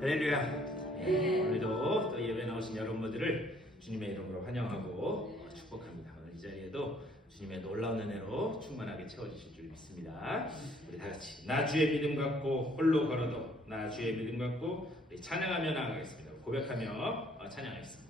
할렐루야. 오늘도 또 예배 나오신 여러분들을 주님의 이름으로 환영하고 축복합니다. 오늘 이 자리에도 주님의 놀라운 은혜로 충만하게 채워주실 줄 믿습니다. 우리 다 같이 나 주의 믿음 갖고 홀로 걸어도 나 주의 믿음 갖고 우리 찬양하며 나아가겠습니다. 고백하며 찬양하겠습니다.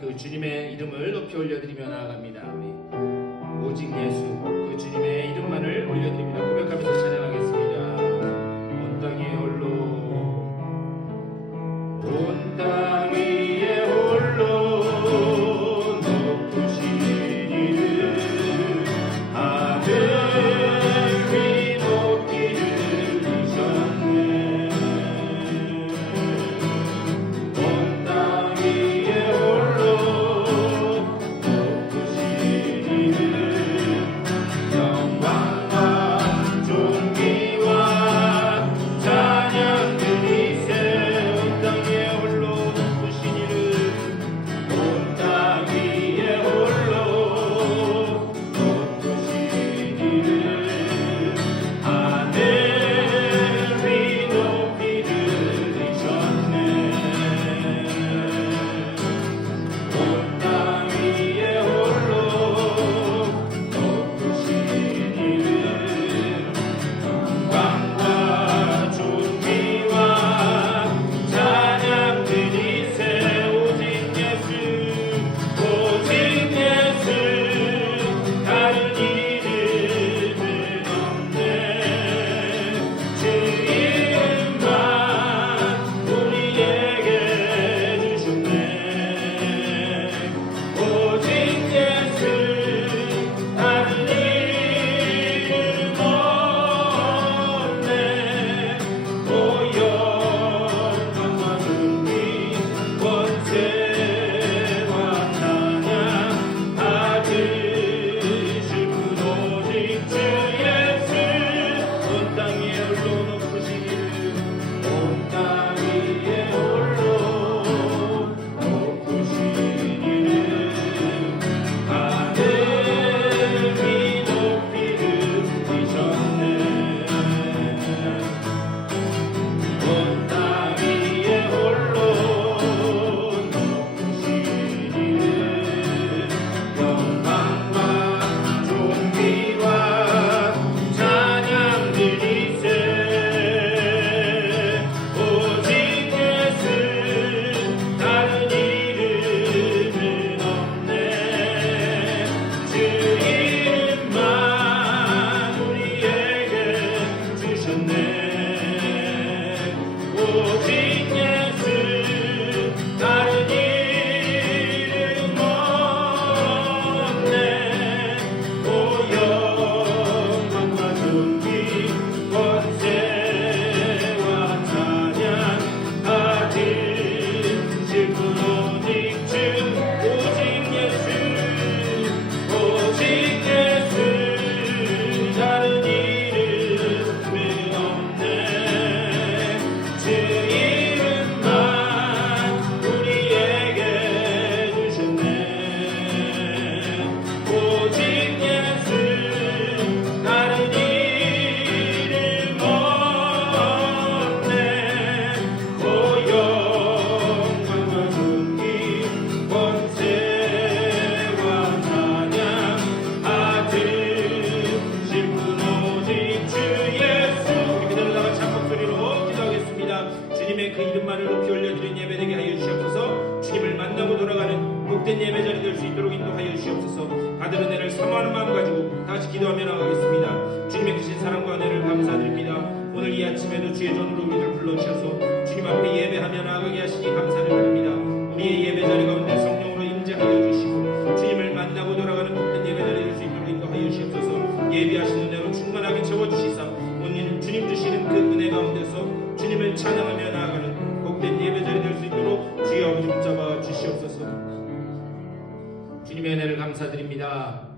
그 주님의 이름을 높이 올려드리며 나아갑니다. 우리 오직 예수 그 주님의 이름만을 올려드립니다. 고백하면서 찬양하겠습니다. 온 땅에 홀로 온 땅 위에 홀로 높으신 이름 하늘 위 높이 들리셨네. 온 땅 위에 홀로 높으신 이름 영광과 존귀와 찬양 드리세. 온 땅 위에 홀로 이름만을 높이 올려드린 예배되게 하여 주시옵소서. 주님을 만나고 돌아가는 복된 예배 자리 될 수 있도록 인도하여 주시옵소서. 받은 은혜를 사모하는 마음 가지고 다시 기도하며 나가겠습니다. 주님의 크신 사랑과 은혜를 감사드립니다. 오늘 이 아침에도 주의 전으로 우리를 불러주셔서 주님 앞에 예배하며 나아가게 하시니 감사를 드립니다. 우리의 예배 자리 가운데 성령으로 임재하여 주시고 주님을 만나고 돌아가는 복된 예배 자리 될 수 있도록 인도하여 주시옵소서. 예비하신 은혜로 충만하게 채워주시사 오늘 주님 주시는 그 은혜 가운데서 주님을 찬양하며 나아가는 복된 예배 자리 될 수 있도록 주의 아버지 붙잡아 주시옵소서. 주님의 은혜를 감사드립니다.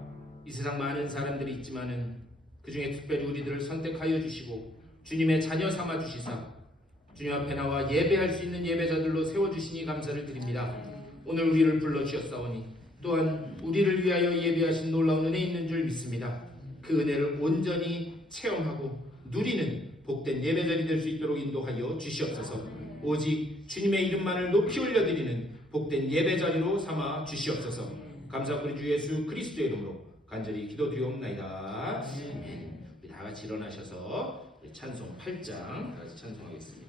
이 세상 많은 사람들이 있지만은 그 중에 특별히 우리들을 선택하여 주시고 주님의 자녀 삼아 주시사 주님 앞에 나와 예배할 수 있는 예배자들로 세워주시니 감사를 드립니다. 오늘 우리를 불러주셨사오니 또한 우리를 위하여 예배하신 놀라운 은혜 있는 줄 믿습니다. 그 은혜를 온전히 체험하고 누리는 복된 예배자리 될 수 있도록 인도하여 주시옵소서. 오직 주님의 이름만을 높이 올려드리는 복된 예배자리로 삼아 주시옵소서. 감사하고 우리 주 예수 그리스도의 이름으로 간절히 기도드리옵나이다. 우리 다 같이 일어나셔서 찬송 8장 다 같이 찬송하겠습니다.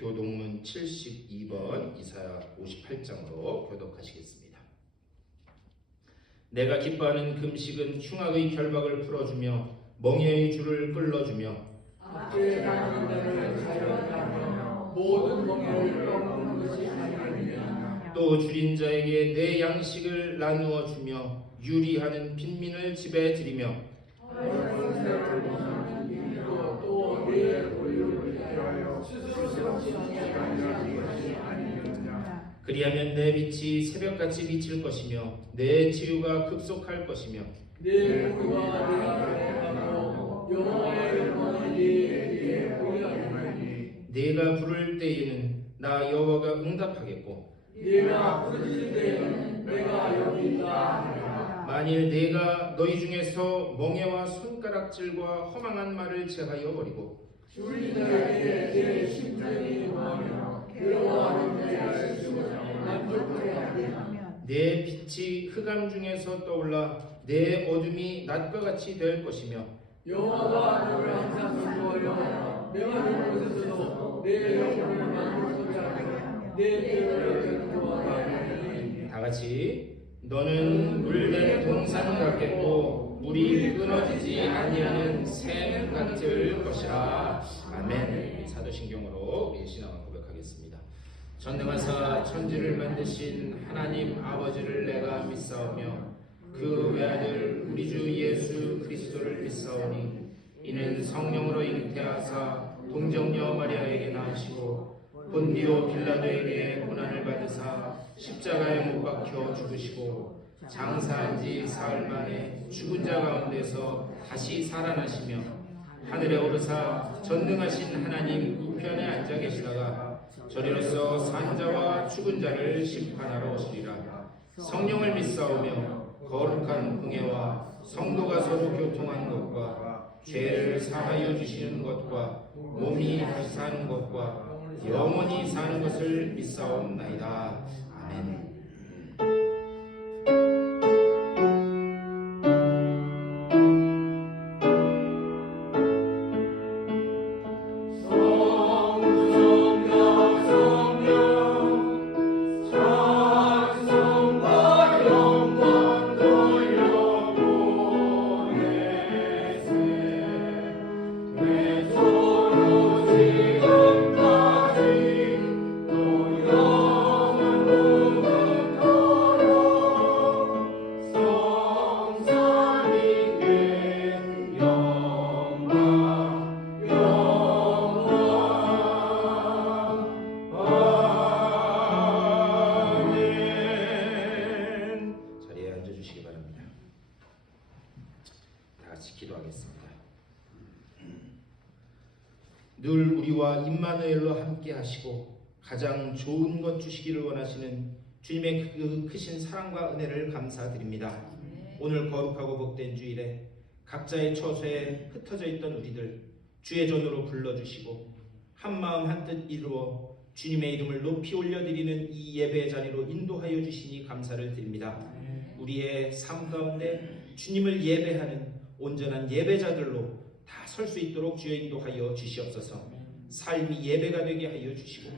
교동문 72번 이사야 58장으로 교독하시겠습니다. 내가 기뻐하는 금식은 흉악의 결박을 풀어주며 멍에의 줄을 끌어주며 악에 가는 자를 자유하며 모든 멍에를 꺾는 것이 아니하느냐. 또 줄인 자에게 내 양식을 나누어 주며 유리하는 빈민을 집에 들이며 또 내 권력을 위하여 스스로 세우시는 그리하면 내 빛이 새벽같이 비칠 것이며 내 치유가 급속할 것이며 내 구가 내가고 여호와의 영광이 네게 보이리니 네가 부를 때에는 나 여호와가 응답하겠고 네가 부르실 때에는 내가 여기 있다 하리라. 만일 네가 너희 중에서 멍에와 손가락질과 허망한 말을 제하여 버리고 주인에게 내 심장이 구하며 괴로워하는 자의 심을 만족하게 하며 내 빛이 흑암 중에서 떠올라 내 어둠이 낮과 같이 될 것이며 여호와가 너를 항상 인도하여 내가 있는 곳에서도 내 영혼을 만족하게 하며 내 때를 인도하게 하리니 다 같이 너는 물된 동산 같겠고 물이 끊어지지 아니하는 샘 같을 것이라. 아멘. 사도신경으로 우리의 신앙을 고백하겠습니다. 전능하사 천지를 만드신 하나님 아버지를 내가 믿사오며 그 외아들 우리 주 예수 그리스도를 믿사오니 이는 성령으로 잉태하사 동정녀 마리아에게 낳으시고 본디오 빌라도에게 고난을 받으사 십자가에 못 박혀 죽으시고 장사한 지 사흘 만에 죽은 자 가운데서 다시 살아나시며 하늘에 오르사 전능하신 하나님 우편에 앉아 계시다가 저리로서 산 자와 죽은 자를 심판하러 오시리라. 성령을 믿사오며 거룩한 공예와 성도가 서로 교통한 것과 죄를 사하여 주시는 것과 몸이 다시 사는 것과 영원히 사는 것을 믿사옵나이다. 아멘. 늘 우리와 임마누엘로 함께 하시고 가장 좋은 것 주시기를 원하시는 주님의 그 크신 사랑과 은혜를 감사드립니다. 오늘 거룩하고 복된 주일에 각자의 처소에 흩어져 있던 우리들 주의 전으로 불러주시고 한마음 한뜻 이루어 주님의 이름을 높이 올려드리는 이 예배의 자리로 인도하여 주시니 감사를 드립니다. 우리의 삶 가운데 주님을 예배하는 온전한 예배자들로 다 설 수 있도록 주여 인도하여 주시옵소서. 삶이 예배가 되게 하여 주시고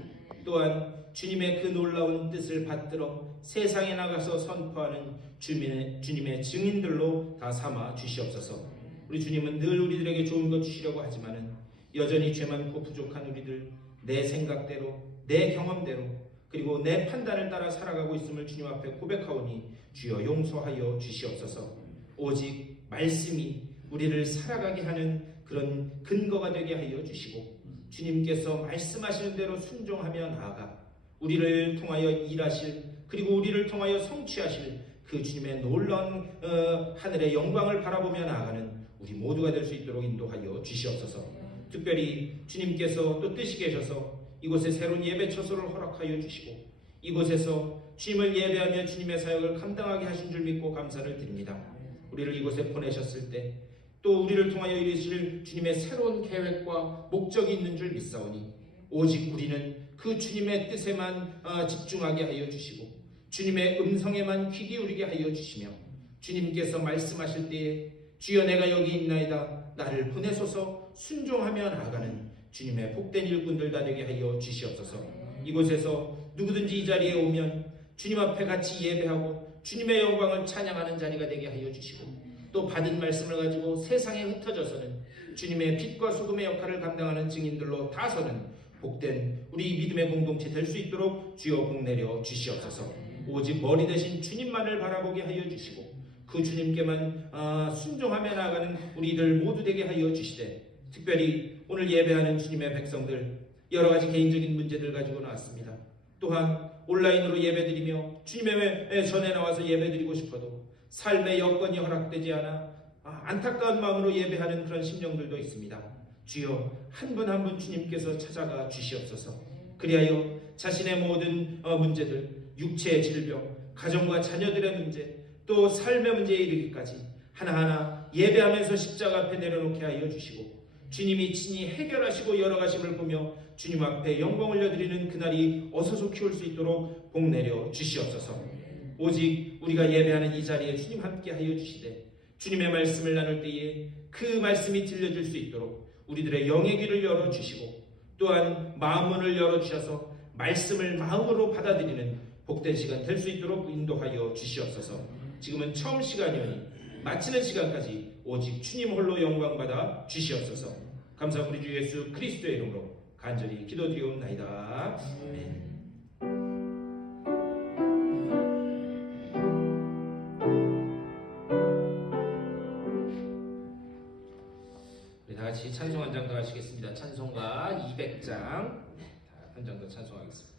또한 주님의 그 놀라운 뜻을 받들어 세상에 나가서 선포하는 주님의 증인들로 다 삼아 주시옵소서. 우리 주님은 늘 우리들에게 좋은 것 주시려고 하지만은 여전히 죄 많고 부족한 우리들 내 생각대로 내 경험대로 그리고 내 판단을 따라 살아가고 있음을 주님 앞에 고백하오니 주여 용서하여 주시옵소서. 오직 말씀이 우리를 살아가게 하는 그런 근거가 되게 하여 주시고 주님께서 말씀하시는 대로 순종하며 나아가 우리를 통하여 일하실 그리고 우리를 통하여 성취하실 그 주님의 놀라운 하늘의 영광을 바라보며 나아가는 우리 모두가 될 수 있도록 인도하여 주시옵소서. 특별히 주님께서 또 뜻이 계셔서 이곳에 새로운 예배 처소를 허락하여 주시고 이곳에서 주님을 예배하며 주님의 사역을 감당하게 하신 줄 믿고 감사를 드립니다. 우리를 이곳에 보내셨을 때 또 우리를 통하여 이루실 주님의 새로운 계획과 목적이 있는 줄 믿사오니 오직 우리는 그 주님의 뜻에만 집중하게 하여 주시고 주님의 음성에만 귀 기울이게 하여 주시며 주님께서 말씀하실 때에 주여 내가 여기 있나이다 나를 보내소서 순종하며 나아가는 주님의 복된 일꾼들 다 되게 하여 주시옵소서. 이곳에서 누구든지 이 자리에 오면 주님 앞에 같이 예배하고 주님의 영광을 찬양하는 자리가 되게 하여 주시고 또 받은 말씀을 가지고 세상에 흩어져서는 주님의 빛과 소금의 역할을 감당하는 증인들로 다 서는 복된 우리 믿음의 공동체 될 수 있도록 주여 복 내려 주시옵소서. 오직 머리 대신 주님만을 바라보게 하여 주시고 그 주님께만 순종하며 나아가는 우리들 모두 되게 하여 주시되 특별히 오늘 예배하는 주님의 백성들 여러 가지 개인적인 문제들 가지고 나왔습니다. 또한 온라인으로 예배드리며 주님의 전에 나와서 예배드리고 싶어도 삶의 여건이 허락되지 않아 안타까운 마음으로 예배하는 그런 심령들도 있습니다. 주여 한 분 한 분 주님께서 찾아가 주시옵소서. 그리하여 자신의 모든 문제들 육체의 질병 가정과 자녀들의 문제 또 삶의 문제에 이르기까지 하나하나 예배하면서 십자가 앞에 내려놓게 하여 주시고 주님이 친히 해결하시고 열어가심을 보며 주님 앞에 영광 올려드리는 그날이 어서 속히 올 수 있도록 복 내려 주시옵소서. 오직 우리가 예배하는 이 자리에 주님 함께 하여 주시되 주님의 말씀을 나눌 때에 그 말씀이 들려줄 수 있도록 우리들의 영의 귀를 열어주시고 또한 마음문을 열어주셔서 말씀을 마음으로 받아들이는 복된 시간 될 수 있도록 인도하여 주시옵소서. 지금은 처음 시간이오니 마치는 시간까지 오직 주님 홀로 영광받아 주시옵소서. 감사 우리 주 예수 그리스도의 이름으로 간절히 기도드리옵나이다. 아멘. 우리 다 같이 찬송 한 장 더 하시겠습니다. 찬송가 200장 한 장 더 찬송하겠습니다.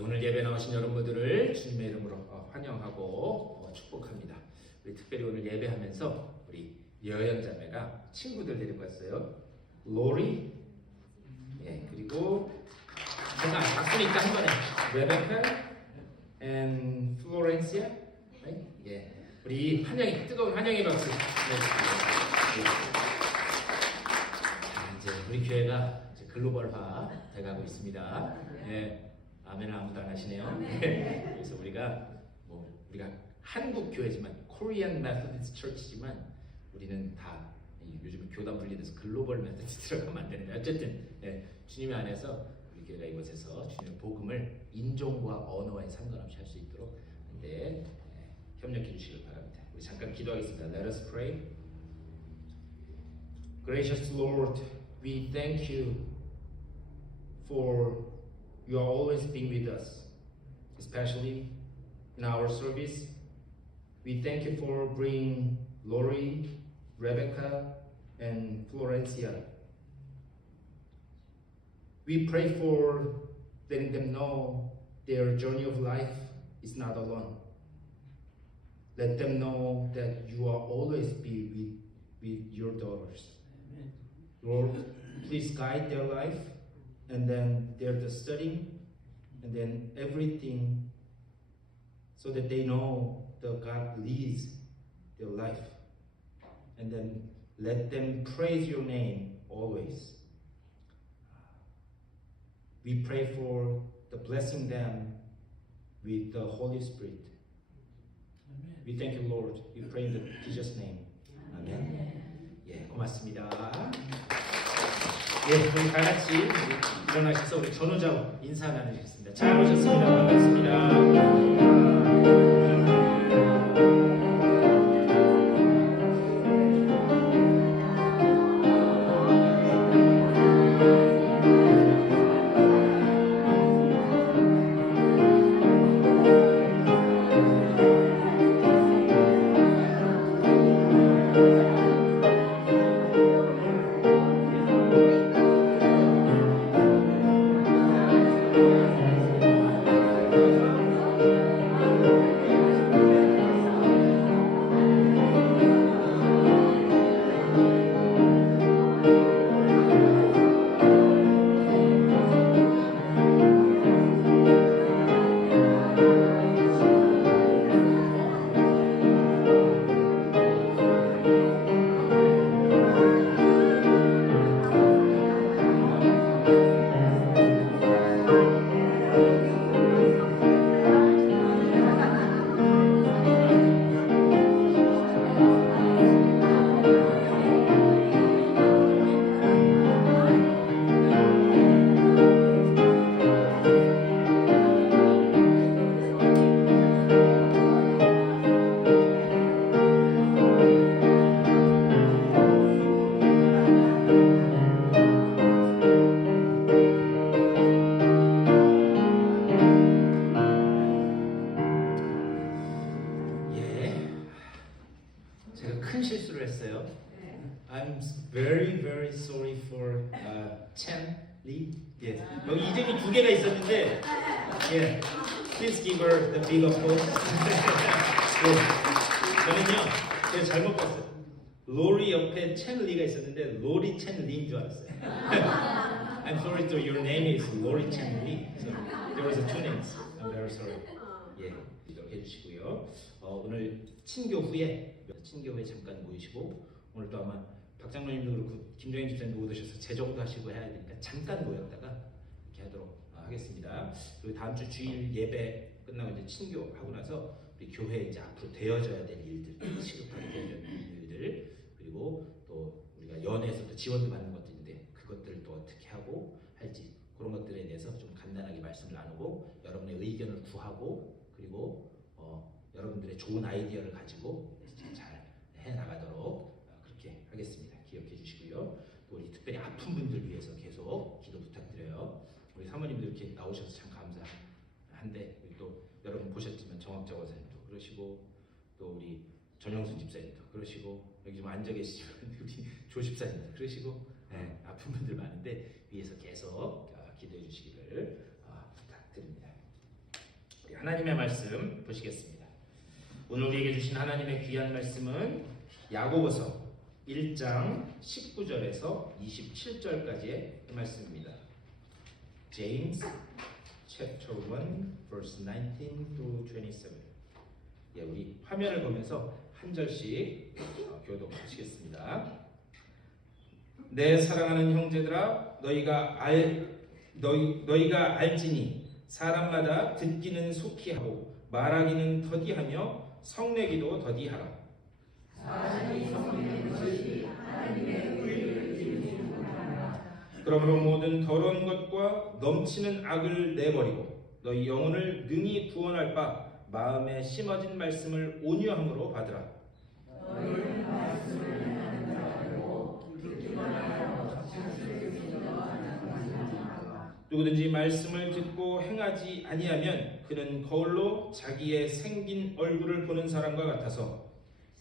오늘 예배 나오신 여러분들을 주님의 이름으로 환영하고 축복합니다. 우리 특별히 오늘 예배하면서 우리 여연 자매가 친구들 데리고 왔어요. 로리, 그리고 잠깐 박수 있다 한 번에 레베카 and 플로렌시아, 우리 환영이 뜨거운 환영의 박수. 이제 우리 교회가 이제 글로벌화 돼가고 있습니다. 아멘을 아무도 안 하시네요. 그래서 우리가 한국 교회지만 Korean Methodist Church지만 우리는 다 요즘 교단 분리돼서 글로벌 메시지라고 하면 안 되는데 어쨌든 주님의 안에서 우리 교회가 이곳에서 주님의 복음을 인종과 언어에 상관없이 할 수 있도록 협력해 주시길 바랍니다. 우리 잠깐 기도하겠습니다. Let us pray. Gracious Lord, we thank you for you are always being with us, especially in our service. We thank you for bringing Lori, Rebecca, and Florencia. We pray for letting them know their journey of life is not alone. Let them know that you will always be with your daughters. Amen. Lord, please guide their life, and then their studying, and then everything, so that they know that God leads their life. And then let them praise your name always. We pray for the blessing them with the Holy Spirit. Amen. We thank you, Lord. We pray in the Jesus name. 아멘. 예, 고맙습니다. 예, 우리 다 같이 일어나셔서 우리 전우자로 인사 나누시겠습니다. 잘 오셨습니다. 반갑습니다. 제가 큰 실수를 했어요. I'm very sorry for Chen Lee. 예, 여기 이름이 두 개가 있었는데, 예, please give her the big applause. 예, 저는요, 제가 잘못 봤어요. 로리 옆에 첸 리가 있었는데 로리 첸 리인 줄 알았어요. I'm sorry, so your name is Lori Chen Lee. So there was two names. I'm very sorry. 예, 이렇게 해주시고요. 오늘 친교 후에 잠깐 모이시고, 오늘 또 아마 박 장로님도 그렇고 김정인 집사님도 못 오셔서 제정도 하시고 해야 되니까 잠깐 모였다가 이렇게 하도록 하겠습니다. 그리고 다음 주 주일 예배 끝나고 이제 친교 하고 나서 우리 교회 이제 앞으로 되어져야 될 일들, 시급하게 되어져야 될 일들, 그리고 또 우리가 연회에서도 지원도 받는 것들인데 그것들을 또 어떻게 하고 할지, 그런 것들에 대해서 좀 간단하게 말씀을 나누고 여러분의 의견을 구하고, 그리고 여러분들의 좋은 아이디어를 가지고 잘 해나가도록 그렇게 하겠습니다. 기억해 주시고요. 또 우리 특별히 아픈 분들 위해서 계속 기도 부탁드려요. 우리 사모님들 이렇게 나오셔서 참 감사한데, 또 여러분 보셨지만 정학자 원사님도 그러시고, 또 우리 전영순 집사님도 그러시고, 여기 좀 앉아 계시지만 우리 조 집사님도 그러시고, 네, 아픈 분들 많은데 위해서 계속 기도해 주시기를 부탁드립니다. 우리 하나님의 말씀 보시겠습니다. 오늘 우리에게 주신 하나님의 귀한 말씀은 야고보서 1장 19절에서 27절까지의 말씀입니다. James chapter 1 verse 19 through 27. 예, 우리 화면을 보면서 한 절씩 교독하시겠습니다. 내 사랑하는 형제들아, 너희가 알지니 사람마다 듣기는 속히 하고 말하기는 더디하며 성내기도 더디하라. 그러므로 모든 더러운 것과 넘치는 악을 내버리고 너희 영혼을 능히 구원할 바 마음에 심어진 말씀을 온유함으로 받으라. 누구든지 말씀을 듣고 행하지 아니하면 그는 거울로 자기의 생긴 얼굴을 보는 사람과 같아서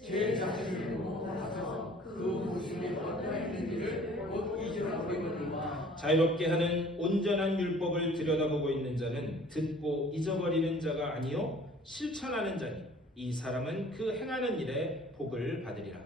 제 자신을 보고 가서 그 모습이 어떠했는지를 곧 잊어버리거니와 자유롭게 하는 온전한 율법을 들여다보고 있는 자는 듣고 잊어버리는 자가 아니요 실천하는 자니 이 사람은 그 행하는 일에 복을 받으리라.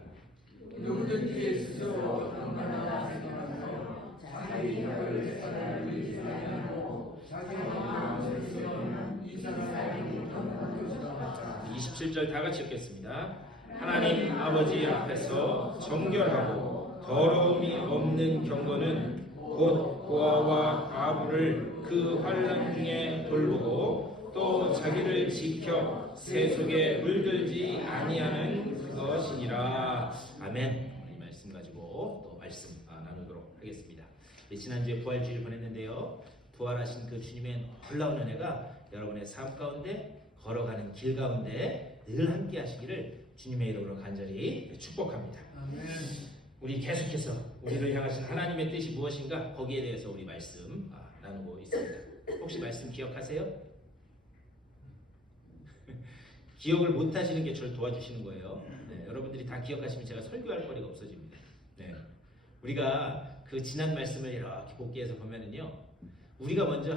누구든지 스스로 강간하다 생각하며 자기 혈을 사람이 사랑하고 자기 마음을 쓰면 이 사람이 못한 것이다. 27절 다 같이 읽겠습니다. 하나님 아버지 앞에서 정결하고 더러움이 없는 경건은 곧 고아와 과부를 그 환난 중에 돌보고 또 자기를 지켜 세속에 물들지 아니하는 그것이니라. 아멘. 이 말씀 가지고 또 말씀 나누도록 하겠습니다. 지난주에 부활주의를 보냈는데요. 부활하신 그 주님의 놀라운 은혜가 여러분의 삶 가운데 걸어가는 길 가운데 늘 함께 하시기를 주님의 이름으로 간절히 축복합니다. 아멘. 우리 계속해서 우리를 향하신 하나님의 뜻이 무엇인가 거기에 대해서 우리 말씀 나누고 있습니다. 혹시 말씀 기억하세요? 기억을 못 하시는 게 저를 도와주시는 거예요. 네, 여러분들이 다 기억하시면 제가 설교할 거리가 없어집니다. 네, 우리가 그 지난 말씀을 이렇게 복기해서 보면은요, 우리가 먼저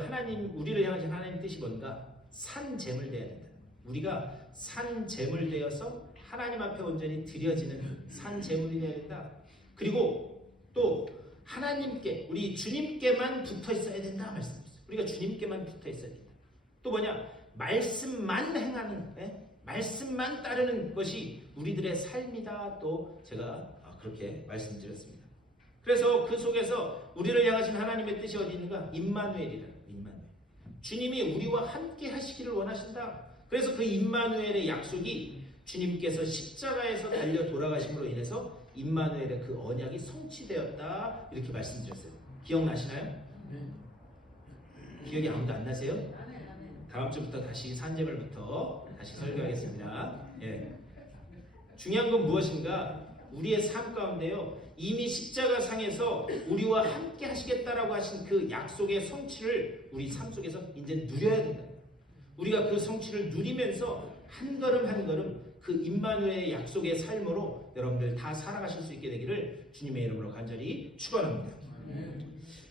우리를 향하신 하나님 뜻이 뭔가 산 제물 되어야 된다. 우리가 산 제물 되어서 하나님 앞에 온전히 드려지는 산 제물이 되어야 된다. 그리고 또 하나님께 우리 주님께만 붙어 있어야 된다 말씀했어요. 우리가 주님께만 붙어 있어야 된다. 또 뭐냐? 말씀만 행하는, 말씀만 따르는 것이 우리들의 삶이다. 또 제가 그렇게 말씀드렸습니다. 그래서 그 속에서 우리를 향하신 하나님의 뜻이 어디 있는가? 임마누엘이다. 임마누엘. 주님이 우리와 함께 하시기를 원하신다. 그래서 그 임마누엘의 약속이 주님께서 십자가에서 달려 돌아가심으로 인해서 임마누엘의 그 언약이 성취되었다. 이렇게 말씀드렸어요. 기억나시나요? 기억이 아무도 안 나세요? 다음 주부터 다시 산제물부터 다시 설교하겠습니다. 예. 중요한 건 무엇인가? 우리의 삶 가운데요, 이미 십자가 상에서 우리와 함께 하시겠다라고 하신 그 약속의 성취를 우리 삶 속에서 이제 누려야 된다. 우리가 그 성취를 누리면서 한 걸음 한 걸음 그 임마누엘의 약속의 삶으로 여러분들 다 살아가실 수 있게 되기를 주님의 이름으로 간절히 축원합니다.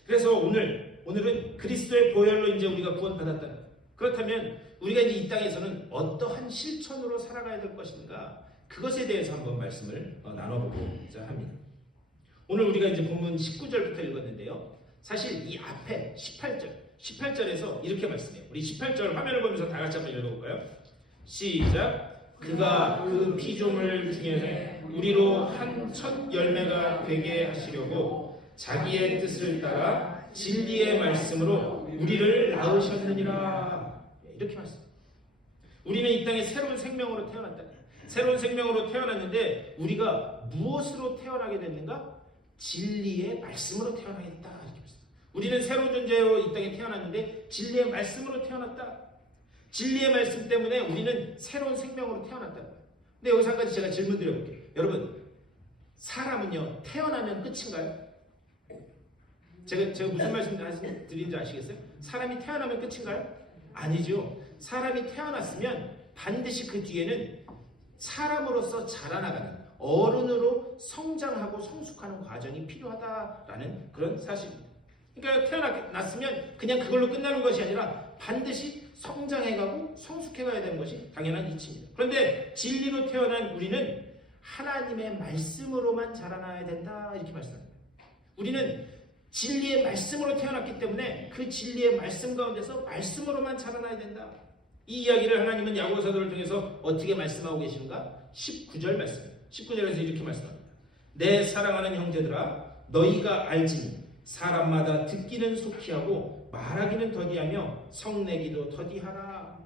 그래서 오늘은 그리스도의 보혈로 이제 우리가 구원받았다. 그렇다면 우리가 이제 이 땅에서는 어떠한 실천으로 살아가야 될 것인가? 그것에 대해서 한번 말씀을 나눠보고자 합니다. 오늘 우리가 이제 본문 19절부터 읽었는데요. 사실 이 앞에 18절에서 이렇게 말씀해요. 우리 18절 화면을 보면서 다 같이 한번 읽어볼까요? 시작. 그가 그 피조물 중에 우리로 한 첫 열매가 되게 하시려고 자기의 뜻을 따라 진리의 말씀으로 우리를 낳으셨느니라. 이렇게 말씀합니다. 우리는 이 땅에 새로운 생명으로 태어났다. 새로운 생명으로 태어났는데 우리가 무엇으로 태어나게 됐는가? 진리의 말씀으로 태어나게 됐다. 이렇게 말씀합니다. 우리는 새로운 존재로 이 땅에 태어났는데 진리의 말씀으로 태어났다. 진리의 말씀 때문에 우리는 새로운 생명으로 태어났다. 근데 여기서 한 가지 제가 질문 드려볼게요. 여러분, 사람은요 태어나면 끝인가요? 제가 무슨 말씀 드리는지 아시겠어요? 사람이 태어나면 끝인가요? 아니죠. 사람이 태어났으면 반드시 그 뒤에는 사람으로서 자라나가는, 어른으로 성장하고 성숙하는 과정이 필요하다라는 그런 사실입니다. 그러니까 태어났으면 그냥 그걸로 끝나는 것이 아니라 반드시 성장해가고 성숙해가야 되는 것이 당연한 이치입니다. 그런데 진리로 태어난 우리는 하나님의 말씀으로만 자라나야 된다. 이렇게 말씀합니다. 우리는 진리의 말씀으로 태어났기 때문에 그 진리의 말씀 가운데서 말씀으로만 자라나야 된다. 이 이야기를 하나님은 야고보서를 통해서 어떻게 말씀하고 계시는가? 19절 말씀입니다. 19절에서 이렇게 말씀합니다. 내 사랑하는 형제들아, 너희가 알지니 사람마다 듣기는 속히 하고 말하기는 더디하며 성내기도 더디하라.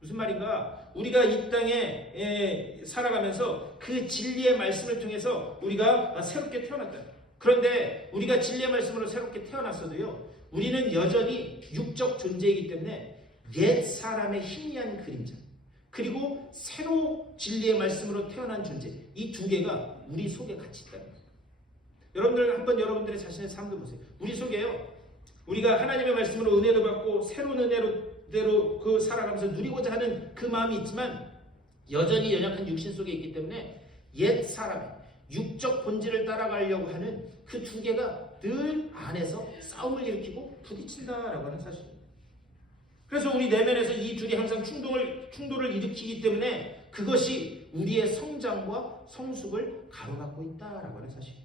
무슨 말인가? 우리가 이 땅에 살아가면서 그 진리의 말씀을 통해서 우리가 새롭게 태어났다. 그런데 우리가 진리의 말씀으로 새롭게 태어났어도요, 우리는 여전히 육적 존재이기 때문에 옛 사람의 희미한 그림자, 그리고 새로 진리의 말씀으로 태어난 존재, 이 두 개가 우리 속에 같이 있다. 여러분들 한번 여러분들의 자신의 삶도 보세요. 우리 속에요. 우리가 하나님의 말씀으로 은혜도 받고 새로운 은혜대로 그 살아가면서 누리고자 하는 그 마음이 있지만 여전히 연약한 육신 속에 있기 때문에 옛 사람의 육적 본질을 따라가려고 하는 그 두 개가 늘 안에서 싸움을 일으키고 부딪힌다라고 하는 사실입니다. 그래서 우리 내면에서 이 둘이 항상 충돌을 일으키기 때문에 그것이 우리의 성장과 성숙을 가로막고 있다라고 하는 사실입니다.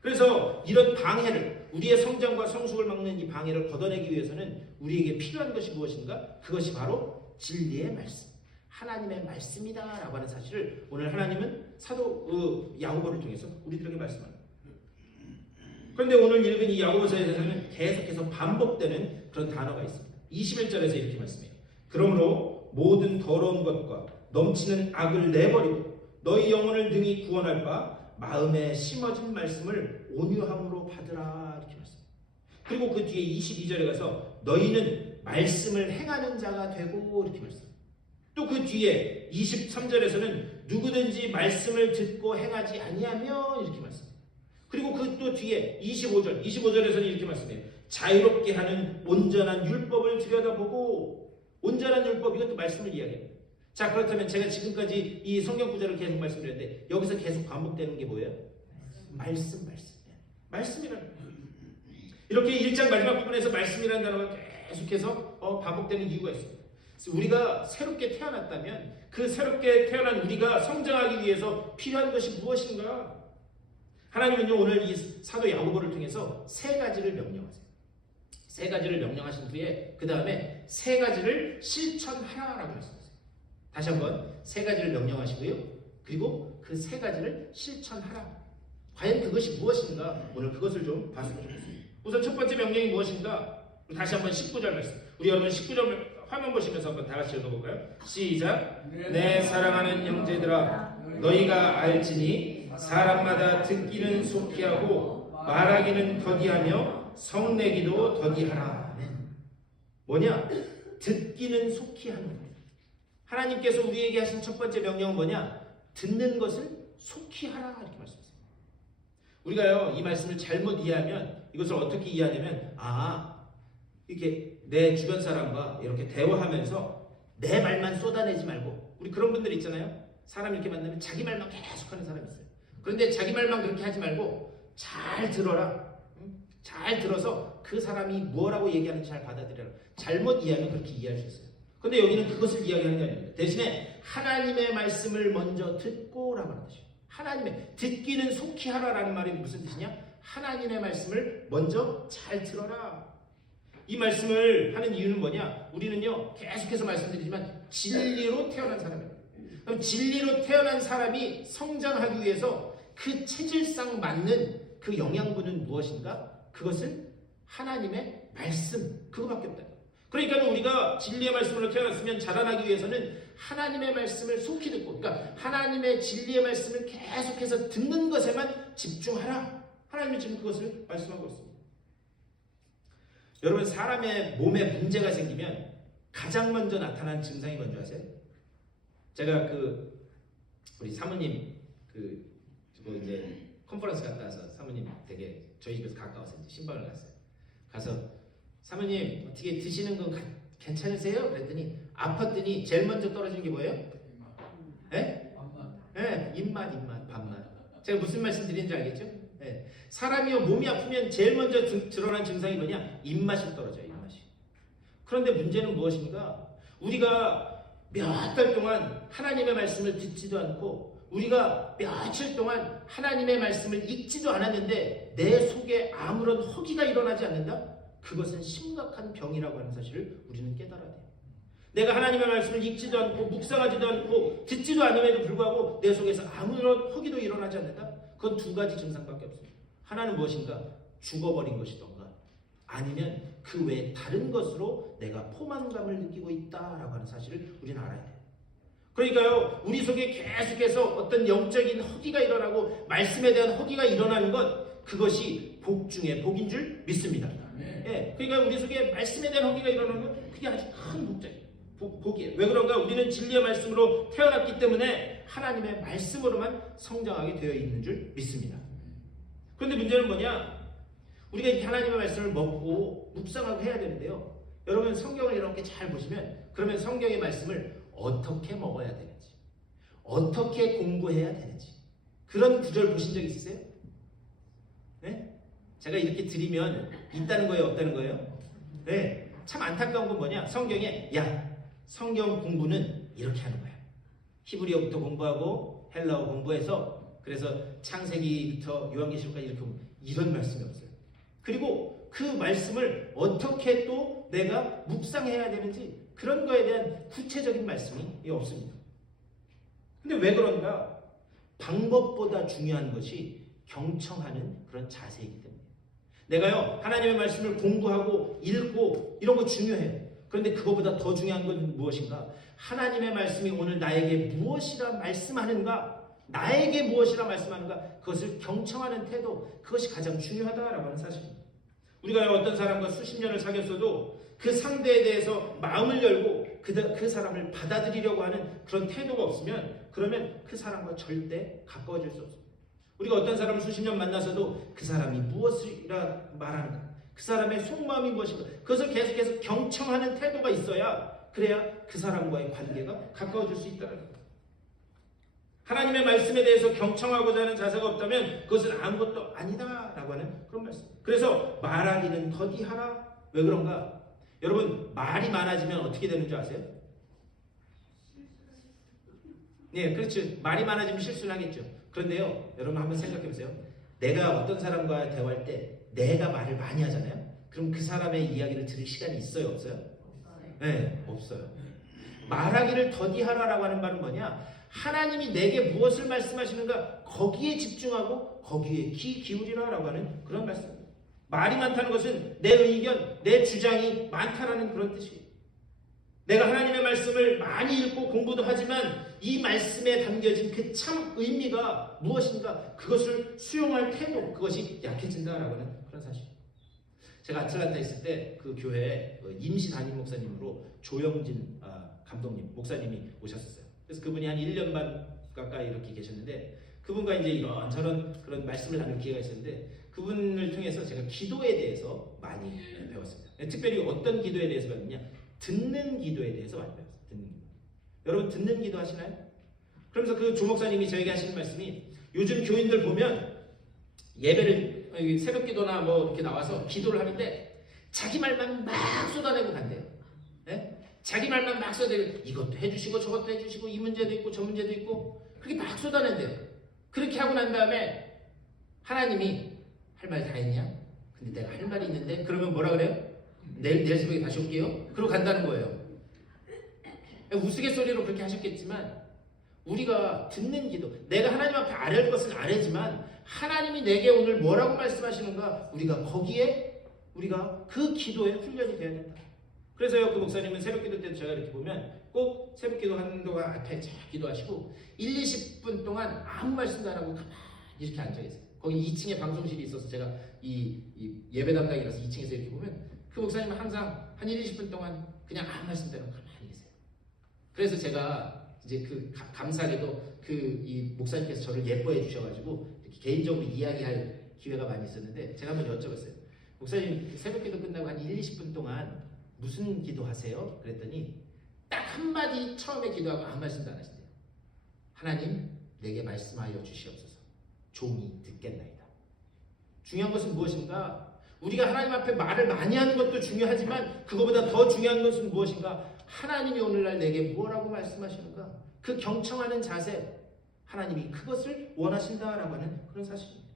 그래서 이런 방해를, 우리의 성장과 성숙을 막는 이 방해를 걷어내기 위해서는 우리에게 필요한 것이 무엇인가? 그것이 바로 진리의 말씀, 하나님의 말씀이다라고 하는 사실을 오늘 하나님은 사도 야고보를 통해서 우리들에게 말씀합니다. 그런데 오늘 읽은 이 야고보서에 대해서는 계속해서 반복되는 그런 단어가 있습니다. 21절에서 이렇게 말씀해요. 그러므로 모든 더러운 것과 넘치는 악을 내버리고 너희 영혼을 능히 구원할 바 마음에 심어진 말씀을 온유함으로 받으라 이렇게 말씀해요. 그리고 그 뒤에 22절에 가서 너희는 말씀을 행하는 자가 되고 이렇게 말씀해요. 또 그 뒤에 23절에서는 누구든지 말씀을 듣고 행하지 아니하면 이렇게 말씀해요. 그리고 그 또 뒤에 25절에서는 이렇게 말씀해요. 자유롭게 하는 온전한 율법을 들여다보고, 온전한 율법, 이것도 말씀을 이야기해요. 자, 그렇다면 제가 지금까지 이 성경 구절을 계속 말씀드렸는데 여기서 계속 반복되는 게 뭐예요? 말씀이라는 거예요. 이렇게 1장 마지막 부분에서 말씀이라는 단어가 계속해서 반복되는 이유가 있습니다. 우리가 새롭게 태어났다면 그 새롭게 태어난 우리가 성장하기 위해서 필요한 것이 무엇인가? 하나님은요, 오늘 이 사도 야고보를 통해서 세 가지를 명령하세요. 세 가지를 명령하신 후에 그 다음에 세 가지를 실천하라고 말씀하세요. 다시 한번 세 가지를 명령하시고요. 그리고 그 세 가지를 실천하라. 과연 그것이 무엇인가? 오늘 그것을 좀 봤으면 좋겠습니다. 우선 첫 번째 명령이 무엇인가? 다시 한번 19절 말씀. 우리 여러분 19절 화면 보시면서 한번 다 같이 읽어볼까요? 시작. 내 사랑하는 형제들아, 너희가 알지니 사람마다 듣기는 속히 하고 말하기는 더디하며 성내기도 더디하라. 뭐냐? 듣기는 속히 하는 거예요. 하나님께서 우리에게 하신 첫 번째 명령은 뭐냐? 듣는 것을 속히 하라 이렇게 말씀하세요. 우리가요, 이 말씀을 잘못 이해하면 이것을 어떻게 이해하냐면 이렇게 내 주변 사람과 이렇게 대화하면서 내 말만 쏟아내지 말고, 우리 그런 분들 있잖아요. 사람 이렇게 만나면 자기 말만 계속하는 사람이 있어요. 그런데 자기 말만 그렇게 하지 말고 잘 들어라. 잘 들어서 그 사람이 뭐라고 얘기하는지 잘 받아들여라. 잘못 이해하면 그렇게 이해할 수 있어요. 그런데 여기는 그것을 이야기하는 게 아닙니다. 대신에 하나님의 말씀을 먼저 듣고라고 하는 것이에요. 하나님의, 듣기는 속히 하라라는 말이 무슨 뜻이냐? 하나님의 말씀을 먼저 잘 들어라. 이 말씀을 하는 이유는 뭐냐? 우리는요, 계속해서 말씀드리지만 진리로 태어난 사람이에요. 그럼 진리로 태어난 사람이 성장하기 위해서 그 체질상 맞는 그 영양분은 무엇인가? 그것은 하나님의 말씀, 그거밖에 없다. 그러니까 우리가 진리의 말씀으로 태어났으면 자라나기 위해서는 하나님의 말씀을 속히 듣고, 그러니까 하나님의 진리의 말씀을 계속해서 듣는 것에만 집중하라. 하나님이 지금 그것을 말씀하고 있습니다. 여러분, 사람의 몸에 문제가 생기면 가장 먼저 나타나는 증상이 뭔지 아세요? 제가 우리 사모님 이제 컨퍼런스 갔다 와서 사모님 되게 저희 집에서 가까워서 이제 신방을 갔어요. 가서 사모님 어떻게 드시는 건 괜찮으세요? 그랬더니 아팠더니 제일 먼저 떨어지는 게 뭐예요? 네? 네, 입맛, 밥맛. 제가 무슨 말씀 드리는지 알겠죠? 네. 사람이요, 몸이 아프면 제일 먼저 드러난 증상이 뭐냐? 입맛이 떨어져요, 입맛이. 그런데 문제는 무엇인가? 우리가 몇 달 동안 하나님의 말씀을 듣지도 않고, 우리가 며칠 동안 하나님의 말씀을 읽지도 않았는데 내 속에 아무런 허기가 일어나지 않는다? 그것은 심각한 병이라고 하는 사실을 우리는 깨달아야 돼요. 내가 하나님의 말씀을 읽지도 않고 묵상하지도 않고 듣지도 않음에도 불구하고 내 속에서 아무런 허기도 일어나지 않는다? 그건 두 가지 증상밖에 없습니다. 하나는 무엇인가? 죽어버린 것이던가, 아니면 그 외에 다른 것으로 내가 포만감을 느끼고 있다라고 하는 사실을 우리는 알아야 돼요. 그러니까요, 우리 속에 계속해서 어떤 영적인 허기가 일어나고 말씀에 대한 허기가 일어나는 것, 그것이 복 중에 복인 줄 믿습니다. 예, 그러니까 우리 속에 말씀에 대한 허기가 일어나는 것, 그게 아주 큰 복이에요. 왜 그런가? 우리는 진리의 말씀으로 태어났기 때문에 하나님의 말씀으로만 성장하게 되어 있는 줄 믿습니다. 그런데 문제는 뭐냐? 우리가 이렇게 하나님의 말씀을 먹고 묵상하고 해야 되는데요. 여러분 성경을 이렇게 잘 보시면 그러면 성경의 말씀을 어떻게 먹어야 되는지, 어떻게 공부해야 되는지 그런 구절 보신 적 있으세요? 네? 제가 이렇게 드리면 있다는 거예요, 없다는 거예요? 네. 참 안타까운 건 뭐냐? 성경에 야, 성경 공부는 이렇게 하는 거야. 히브리어부터 공부하고 헬라어 공부해서 그래서 창세기부터 요한계시록까지 이렇게 공부, 이런 말씀이 없어요. 그리고 그 말씀을 어떻게 또 내가 묵상해야 되는지 그런 거에 대한 구체적인 말씀이 없습니다. 근데 왜 그런가? 방법보다 중요한 것이 경청하는 그런 자세이기 때문에. 내가요 하나님의 말씀을 공부하고 읽고 이런 거 중요해요. 그런데 그거보다 더 중요한 건 무엇인가? 하나님의 말씀이 오늘 나에게 무엇이라 말씀하는가? 나에게 무엇이라 말씀하는가? 그것을 경청하는 태도, 그것이 가장 중요하다라고 하는 사실입니다. 우리가 어떤 사람과 수십 년을 사귀었어도 그 상대에 대해서 마음을 열고 그 사람을 받아들이려고 하는 그런 태도가 없으면 그러면 그 사람과 절대 가까워질 수 없습니다. 우리가 어떤 사람을 수십 년 만나서도 그 사람이 무엇이라 말하는가, 그 사람의 속마음이 무엇인가, 그것을 계속해서 경청하는 태도가 있어야 그래야 그 사람과의 관계가 가까워질 수 있다는 거예요. 하나님의 말씀에 대해서 경청하고자 하는 자세가 없다면 그것은 아무것도 아니다라고 하는 그런 말씀. 그래서 말하기는 더디하라. 왜 그런가? 여러분 말이 많아지면 어떻게 되는 줄 아세요? 네, 그렇죠. 말이 많아지면 실수를 하겠죠. 그런데요, 여러분 한번 생각해 보세요. 내가 어떤 사람과 대화할 때 내가 말을 많이 하잖아요. 그럼 그 사람의 이야기를 들을 시간이 있어요, 없어요? 네, 없어요. 말하기를 더디하라라고 하는 말은 뭐냐? 하나님이 내게 무엇을 말씀하시는가 거기에 집중하고 거기에 귀 기울이라라고 하는 그런 말씀입니다. 말이 많다는 것은 내 의견, 내 주장이 많다라는 그런 뜻이에요. 내가 하나님의 말씀을 많이 읽고 공부도 하지만 이 말씀에 담겨진 그 참 의미가 무엇인가 그것을 수용할 태도, 그것이 약해진다라고 하는 그런 사실. 제가 아틀란타에 있을 때 그 교회에 임시 담임 목사님으로 조영진 감독님, 목사님이 오셨었어요. 그래서 그분이 한 1년 반 가까이 이렇게 계셨는데 그분과 이제 이런저런 그런 말씀을 나눌 기회가 있었는데 그분을 통해서 제가 기도에 대해서 많이 배웠습니다. 특별히 어떤 기도에 대해서 배웠느냐? 듣는 기도에 대해서 많이 배웠어요. 듣는 기도. 여러분 듣는 기도 하시나요? 그러면서 그 조 목사님이 저에게 하시는 말씀이 요즘 교인들 보면 예배를 새벽 기도나 뭐 이렇게 나와서 기도를 하는데 자기 말만 막 쏟아내고 간대요. 네? 자기 말만 막 쏟아내고 이것도 해주시고 저것도 해주시고 이 문제도 있고 저 문제도 있고 그렇게 막 쏟아낸대요. 그렇게 하고 난 다음에 하나님이 할 말 다 했냐? 근데 내가 할 말이 있는데 그러면 뭐라 그래요? 내일 새벽에 다시 올게요. 그러고 간다는 거예요. 우스갯소리로 그렇게 하셨겠지만 우리가 듣는 기도, 내가 하나님 앞에 아뢰할 것은 아뢰지만 하나님이 내게 오늘 뭐라고 말씀하시는가 우리가 거기에 우리가 그 기도에 훈련이 돼야 된다. 그래서요 그 목사님은 새벽 기도 때도 제가 이렇게 보면 꼭 새벽 기도 하는 동안 앞에 잘 기도하시고 1-20분 동안 아무 말씀도 안 하고 가만히 이렇게 앉아 계세요. 거기 2층에 방송실이 있어서 제가 이 예배 담당이라서 2층에서 이렇게 보면 그 목사님은 항상 한 1-20분 동안 그냥 아무 말씀도 안 하고 가만히 계세요. 그래서 제가 이제 그 감사하게도 그 이 목사님께서 저를 예뻐해 주셔가지고 이렇게 개인적으로 이야기할 기회가 많이 있었는데 제가 한번 여쭤봤어요. 목사님 새벽 기도 끝나고 한 1-20분 동안 무슨 기도하세요? 그랬더니 딱 한마디 처음에 기도하고 아무 말씀도 안 하신대요. 하나님 내게 말씀하여 주시옵소서. 종이 듣겠나이다. 중요한 것은 무엇인가? 우리가 하나님 앞에 말을 많이 하는 것도 중요하지만 그거보다 더 중요한 것은 무엇인가? 하나님이 오늘날 내게 뭐라고 말씀하시는가? 그 경청하는 자세, 하나님이 그것을 원하신다라고 하는 그런 사실입니다.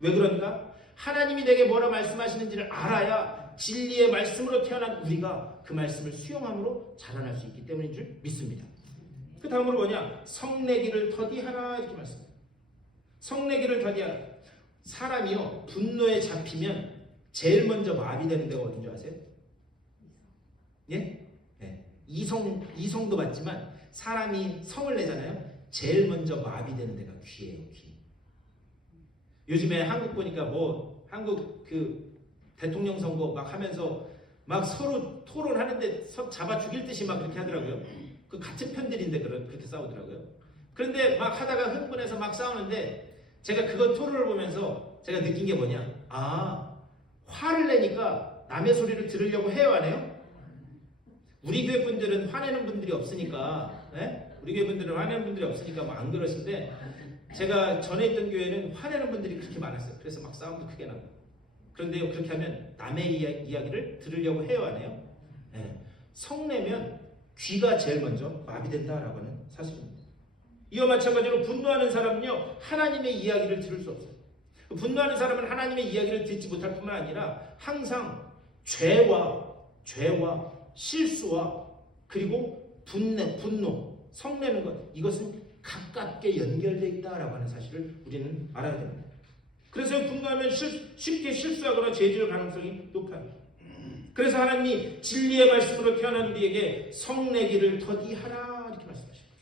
왜 그런가? 하나님이 내게 뭐라 말씀하시는지를 알아야 진리의 말씀으로 태어난 우리가 그 말씀을 수용함으로 자라날 수 있기 때문인 줄 믿습니다. 그 다음으로 뭐냐? 성내기를 더디하라 이렇게 말씀합니다. 성내기를 더디하라. 사람이요 분노에 잡히면 제일 먼저 마비되는 데가 어딘 줄 아세요? 예? 네. 이성도 맞지만 사람이 성을 내잖아요. 제일 먼저 마비되는 데가 귀예요. 귀. 요즘에 한국 보니까 뭐 한국 그 대통령 선거 막 하면서 막 서로 토론하는데 잡아 죽일 듯이 막 그렇게 하더라고요. 그 같은 편들인데 그렇게 싸우더라고요. 그런데 막 하다가 흥분해서 막 싸우는데 제가 그거 토론을 보면서 제가 느낀 게 뭐냐? 화를 내니까 남의 소리를 들으려고 해요, 안 해요? 우리 교회 분들은 화내는 분들이 없으니까, 우리 교회 분들은 화내는 분들이 없으니까 뭐 안 그러신데, 제가 전에 있던 교회는 화내는 분들이 그렇게 많았어요. 그래서 막 싸움도 크게 나고. 그런데요, 그렇게 하면 남의 이야기를 들으려고 해요, 안 해요? 성내면 귀가 제일 먼저 마비된다라고 하는 사실입니다. 이와 마찬가지로 분노하는 사람은요, 하나님의 이야기를 들을 수 없어요. 분노하는 사람은 하나님의 이야기를 듣지 못할 뿐만 아니라 항상 죄와 실수와 그리고 분노, 성내는 것, 이것은 가깝게 연결되어 있다라고 하는 사실을 우리는 알아야 됩니다. 그래서 분노하면 쉽게 실수하거나 죄 지을 가능성이 높아요. 그래서 하나님이 진리의 말씀으로 태어난 우리에게 성내기를 더디하라 이렇게 말씀하십니다.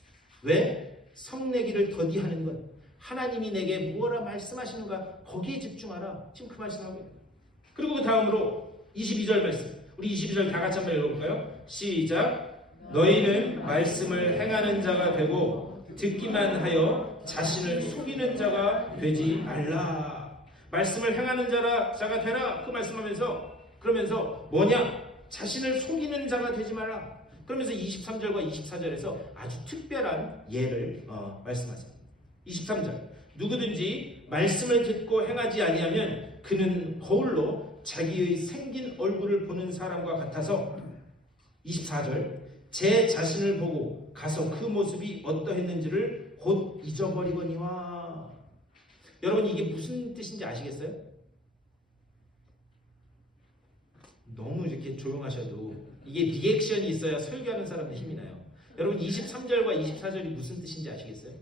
왜? 성내기를 더디하는 것, 하나님이 내게 무엇라 말씀하시는가 거기에 집중하라. 지금 그 말씀하고 있습니다. 그리고 그 다음으로 22절 말씀, 우리 22절 다 같이 한번 읽어볼까요? 시작. 너희는 말씀을 행하는 자가 되고 듣기만 하여 자신을 속이는 자가 되지 말라. 말씀을 행하는 자가 되라. 그 말씀하면서 그러면서 뭐냐? 자신을 속이는 자가 되지 말라. 그러면서 23절과 24절에서 아주 특별한 예를 말씀하세요. 23절. 누구든지 말씀을 듣고 행하지 아니하면 그는 거울로 자기의 생긴 얼굴을 보는 사람과 같아서 24절. 제 자신을 보고 가서 그 모습이 어떠했는지를 곧 잊어버리거니와. 여러분 이게 무슨 뜻인지 아시겠어요? 너무 이렇게 조용하셔도 이게 리액션이 있어야 설교하는 사람들 힘이 나요. 여러분 23절과 24절이 무슨 뜻인지 아시겠어요?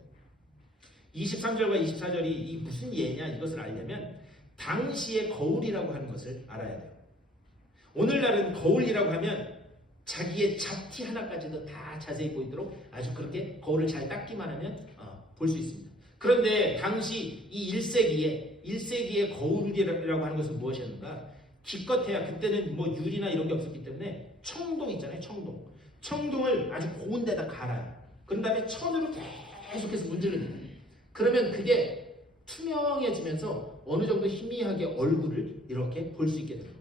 23절과 24절이 이 무슨 예냐 이것을 알려면 당시의 거울이라고 하는 것을 알아야 돼요. 오늘날은 거울이라고 하면 자기의 잡티 하나까지도 다 자세히 보이도록 아주 그렇게 거울을 잘 닦기만 하면 볼 수 있습니다. 그런데 당시 이 1세기의 거울이라고 하는 것은 무엇이었는가? 기껏해야 그때는 뭐 유리나 이런 게 없었기 때문에 청동 있잖아요. 청동을 아주 고운 데다 갈아요. 그런 다음에 천으로 계속해서 문지릅니다. 그러면 그게 투명해지면서 어느 정도 희미하게 얼굴을 이렇게 볼 수 있게 됩니다.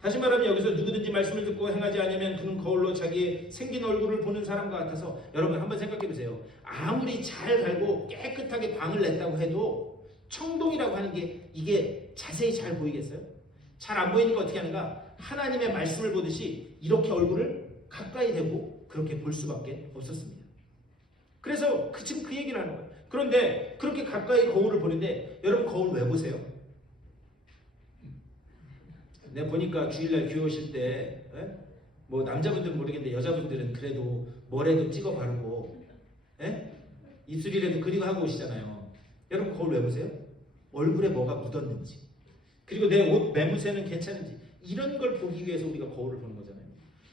다시 말하면 여기서 누구든지 말씀을 듣고 행하지 않으면 그는 거울로 자기의 생긴 얼굴을 보는 사람과 같아서, 여러분 한번 생각해 보세요. 아무리 잘 갈고 깨끗하게 광을 냈다고 해도 청동이라고 하는 게 이게 자세히 잘 보이겠어요? 잘 안 보이니까 어떻게 하는가? 하나님의 말씀을 보듯이 이렇게 얼굴을 가까이 대고 그렇게 볼 수밖에 없었습니다. 그래서 지금 그 얘기를 하는 거예요. 그런데 그렇게 가까이 거울을 보는데 여러분 거울 왜 보세요? 내가 보니까 주일날 교회 오실 때 뭐 남자분들은 모르겠는데 여자분들은 그래도 뭐래도 찍어 바르고 입술이라도 그리고 하고 오시잖아요. 여러분 거울 왜 보세요? 얼굴에 뭐가 묻었는지, 그리고 내 옷 매무새는 괜찮은지, 이런 걸 보기 위해서 우리가 거울을 보는 거잖아요.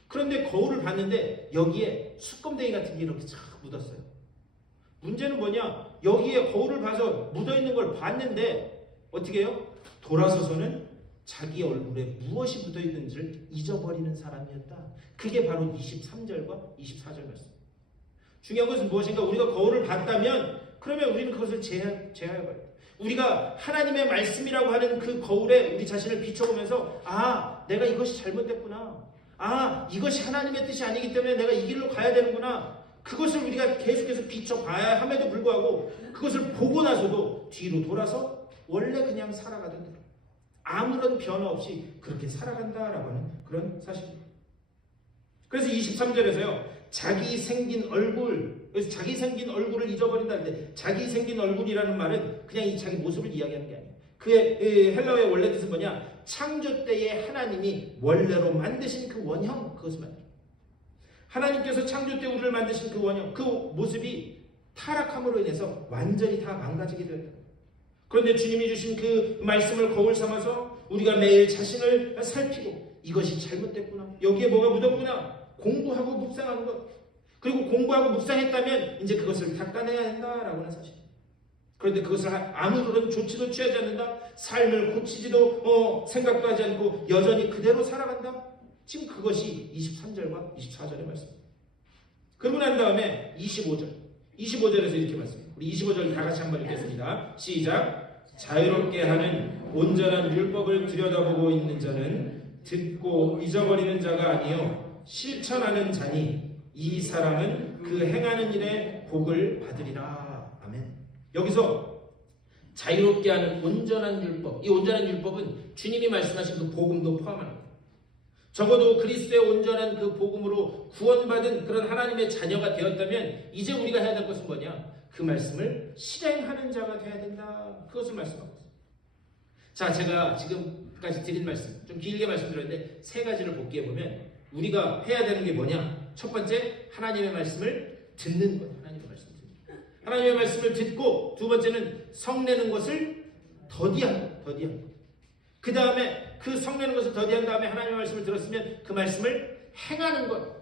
그런데 거울을 봤는데 여기에 수검댕이 같은 게 이렇게 쫙 묻었어요. 문제는 뭐냐? 여기에 거울을 봐서 묻어있는 걸 봤는데 어떻게 해요? 돌아서서는 자기 얼굴에 무엇이 묻어있는지를 잊어버리는 사람이었다. 그게 바로 23절과 24절 말씀. 중요한 것은 무엇인가? 우리가 거울을 봤다면 그러면 우리는 그것을 제하여 봐요. 우리가 하나님의 말씀이라고 하는 그 거울에 우리 자신을 비춰보면서 내가 이것이 잘못됐구나. 이것이 하나님의 뜻이 아니기 때문에 내가 이 길로 가야 되는구나. 그것을 우리가 계속해서 비춰봐야 함에도 불구하고 그것을 보고 나서도 뒤로 돌아서 원래 그냥 살아가던 대로 아무런 변화 없이 그렇게 살아간다라고 하는 그런 사실입니다. 그래서 23절에서요. 자기 생긴 얼굴을 잊어버린다 할 때 자기 생긴 얼굴이라는 말은 그냥 이 자기 모습을 이야기하는 게 아니에요. 그의 헬라어의 원래 뜻은 뭐냐? 창조 때에 하나님이 원래로 만드신 그 원형, 그것을 말해요. 하나님께서 창조 때 우리를 만드신 그 원형, 그 모습이 타락함으로 인해서 완전히 다 망가지게 되었다. 그런데 주님이 주신 그 말씀을 거울 삼아서 우리가 매일 자신을 살피고 이것이 잘못됐구나, 여기에 뭐가 묻었구나, 공부하고 묵상하는 것, 그리고 공부하고 묵상했다면 이제 그것을 닦아내야 한다라고 하는 사실. 그런데 그것을 아무런 조치도 취하지 않는다, 삶을 고치지도 생각도 하지 않고 여전히 그대로 살아간다. 지금 그것이 23절과 24절의 말씀입니다. 그러고 난 다음에 25절에서 이렇게 말씀해요. 우리 25절 다 같이 한번 읽겠습니다. 시작. 자유롭게 하는 온전한 율법을 들여다보고 있는 자는 듣고 잊어버리는 자가 아니요 실천하는 자니 이 사람은 그 행하는 일에 복을 받으리라. 아멘. 여기서 자유롭게 하는 온전한 율법, 이 온전한 율법은 주님이 말씀하신 그 복음도 포함합니다. 적어도 그리스도의 온전한 그 복음으로 구원받은 그런 하나님의 자녀가 되었다면 이제 우리가 해야 될 것은 뭐냐? 그 말씀을 실행하는 자가 되어야 된다. 그것을 말씀하고 있습니다. 자, 제가 지금까지 드린 말씀 좀 길게 말씀드렸는데 세 가지를 복기해 보면 우리가 해야 되는 게 뭐냐? 첫 번째, 하나님의 말씀을 듣는 것. 하나님의 말씀을 듣고, 두 번째는 성내는 것을 더디하고. 그 다음에 그 성내는 것을 더디한 다음에 하나님의 말씀을 들었으면 그 말씀을 행하는 것.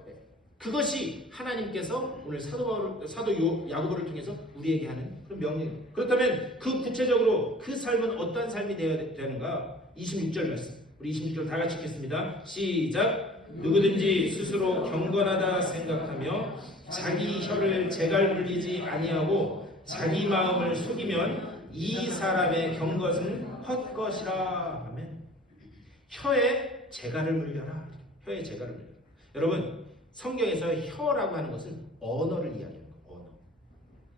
그것이 하나님께서 오늘 사도 야고보를 통해서 우리에게 하는 그런 명령입니다. 그렇다면 그 구체적으로 그 삶은 어떠한 삶이 되어야 되는가? 26절 말씀. 우리 26절 다 같이 읽겠습니다. 시작. 누구든지 스스로 경건하다 생각하며 자기 혀를 재갈 물리지 아니하고 자기 마음을 속이면 이 사람의 경것은 헛것이라. 아멘. 혀에 재갈을 물려라. 혀에 재갈을 물려라. 여러분, 성경에서 혀라고 하는 것은 언어를 이야기하는 거예요. 언어.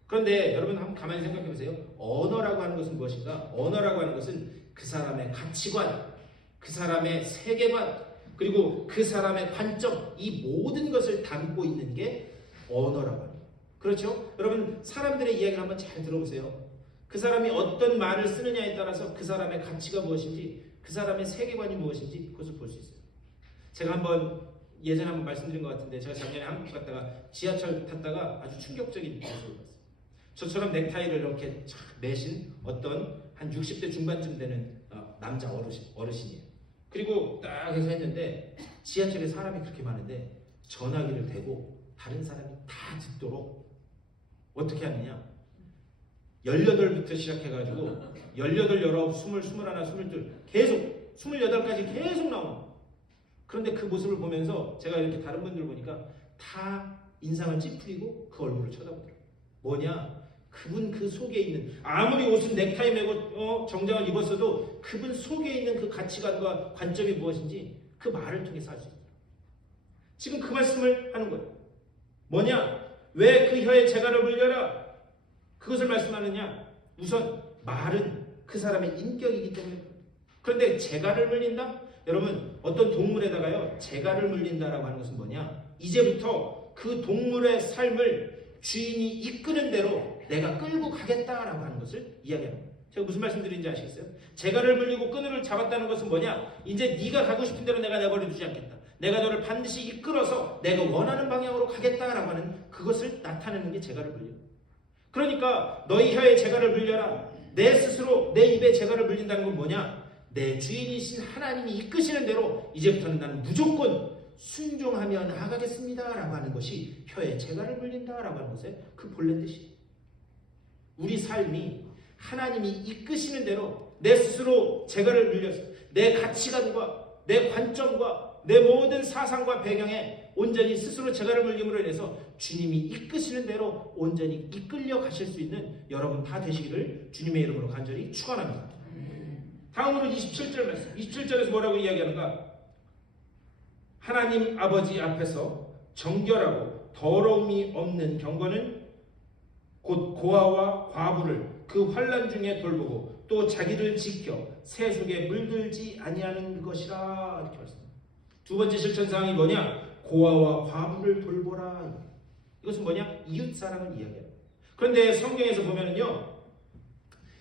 그런데 여러분 한번 가만히 생각해 보세요. 언어라고 하는 것은 무엇인가? 언어라고 하는 것은 그 사람의 가치관, 그 사람의 세계관, 그리고 그 사람의 관점, 이 모든 것을 담고 있는 게 언어라고 하는 거예요. 그렇죠? 여러분, 사람들의 이야기를 한번 잘 들어보세요. 그 사람이 어떤 말을 쓰느냐에 따라서 그 사람의 가치가 무엇인지, 그 사람의 세계관이 무엇인지 그것을 볼 수 있어요. 제가 예전에 한번 말씀드린 것 같은데, 제가 작년에 한국 갔다가 지하철 탔다가 아주 충격적인 모습을 봤어요. 저처럼 넥타이를 이렇게 쫙 매신 어떤 한 60대 중반쯤 되는 남자 어르신이에요. 그리고 딱 해서 했는데 지하철에 사람이 그렇게 많은데 전화기를 대고 다른 사람이 다 듣도록 어떻게 하느냐, 18부터 시작해가지고 18, 19, 20, 21, 22 계속 28까지 계속 나오는. 그런데 그 모습을 보면서 제가 이렇게 다른 분들 보니까 다 인상을 찌푸리고 그 얼굴을 쳐다보더라고요. 뭐냐? 그분 그 속에 있는, 아무리 옷은 넥타이 매고 정장을 입었어도 그분 속에 있는 그 가치관과 관점이 무엇인지 그 말을 통해서 알 수 있다. 지금 그 말씀을 하는 거예요. 뭐냐? 왜 그 혀에 재갈을 물려라? 그것을 말씀하느냐? 우선 말은 그 사람의 인격이기 때문에. 그런데 재갈을 물린다? 여러분, 어떤 동물에다가요 재갈을 물린다라고 하는 것은 뭐냐? 이제부터 그 동물의 삶을 주인이 이끄는 대로 내가 끌고 가겠다라고 하는 것을 이야기합니다. 제가 무슨 말씀드리는지 아시겠어요? 재갈을 물리고 끈을 잡았다는 것은 뭐냐? 이제 네가 가고 싶은 대로 내가 내버려 두지 않겠다. 내가 너를 반드시 이끌어서 내가 원하는 방향으로 가겠다라고 하는 그것을 나타내는 게 재갈을 물려. 그러니까 너희 혀에 재갈을 물려라. 내 스스로 내 입에 재갈을 물린다는 건 뭐냐? 내 주인이신 하나님이 이끄시는 대로 이제부터는 나는 무조건 순종하며 나아가겠습니다 라고 하는 것이 혀에 재갈을 물린다라고 하는 것의 그 본래 뜻이에요. 우리 삶이 하나님이 이끄시는 대로 내 스스로 재갈을 물려서 내 가치관과 내 관점과 내 모든 사상과 배경에 온전히 스스로 재갈을 물림으로 인해서 주님이 이끄시는 대로 온전히 이끌려 가실 수 있는 여러분 다 되시기를 주님의 이름으로 간절히 축원합니다. 다음으로 27절 말씀. 27절에서 뭐라고 이야기하는가? 하나님 아버지 앞에서 정결하고 더러움이 없는 경건은 곧 고아와 과부를 그 환난 중에 돌보고 또 자기를 지켜 새 속에 물들지 아니하는 것이라. 이렇게 말씀합니다. 두 번째 실천사항이 뭐냐? 고아와 과부를 돌보라. 이것은 뭐냐? 이웃사랑을 이야기합니다. 그런데 성경에서 보면은요,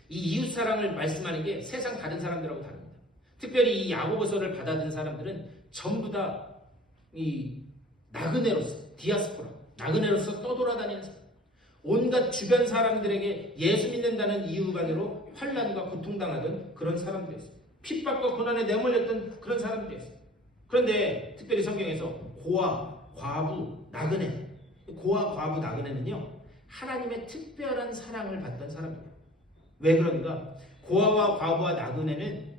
이 이웃사랑을 말씀하는 게 세상 다른 사람들하고 다릅니다. 특별히 이 야고보서를 받아든 사람들은 전부 다 이 나그네로서, 디아스포라, 나그네로서 떠돌아다니는 사람, 온갖 주변 사람들에게 예수 믿는다는 이유만으로 환난과 고통당하던 그런 사람들이었어요. 핍박과 고난에 내몰렸던 그런 사람들이었어요. 그런데 특별히 성경에서 고아, 과부, 나그네, 고아, 과부, 나그네는요 하나님의 특별한 사랑을 받던 사람입니다. 왜 그런가? 고아와 과부와 나그네는